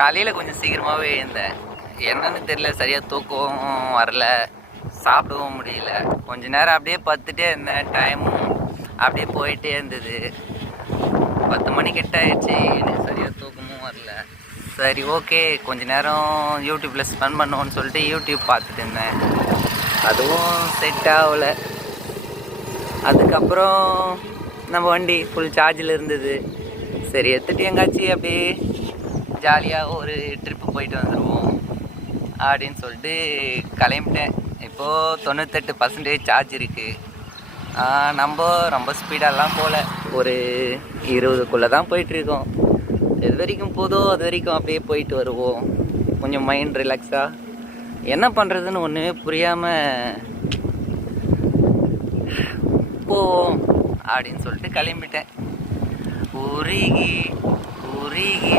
காலையில் கொஞ்சம் சீக்கிரமாகவே இருந்தேன். என்னன்னு தெரியல, சரியாக தூக்கம் வரல, சாப்பிடவும் முடியல. கொஞ்ச நேரம் அப்படியே படுத்துட்டே இருந்தேன். டைமும் அப்படியே போயிட்டே இருந்தது. 10 மணி கிட்ட ஆயிடுச்சு. எனக்கு சரியாக தூக்கமும் வரல. சரி, ஓகே, கொஞ்ச நேரம் யூடியூப்பில் ஸ்பெண்ட் பண்ணுவோன்னு சொல்லிட்டு யூடியூப் பார்த்துட்டு இருந்தேன். அதுவும் செட் ஆகலை. அதுக்கப்புறம் நம்ம வண்டி ஃபுல் சார்ஜில் இருந்தது. சரி, எடுத்துகிட்டு எங்காச்சும் அப்படியே ஜாலியாக ஒரு ட்ரிப்பு போயிட்டு வந்துடுவோம் அப்படின்னு சொல்லிட்டு கிளம்பிட்டேன். இப்போது 98% சார்ஜ் இருக்குது. நம்ம ரொம்ப ஸ்பீடாலாம் போகல, ஒரு 20க்குள்ளே தான் போயிட்டுருக்கோம். எது வரைக்கும் போதோ அது வரைக்கும் அப்படியே போயிட்டு வருவோம். கொஞ்சம் மைண்ட் ரிலாக்ஸாக. என்ன பண்ணுறதுன்னு ஒன்றுமே புரியாமல் போவோம் அப்படின்னு சொல்லிட்டு கிளம்பிட்டேன். உருகி உருகி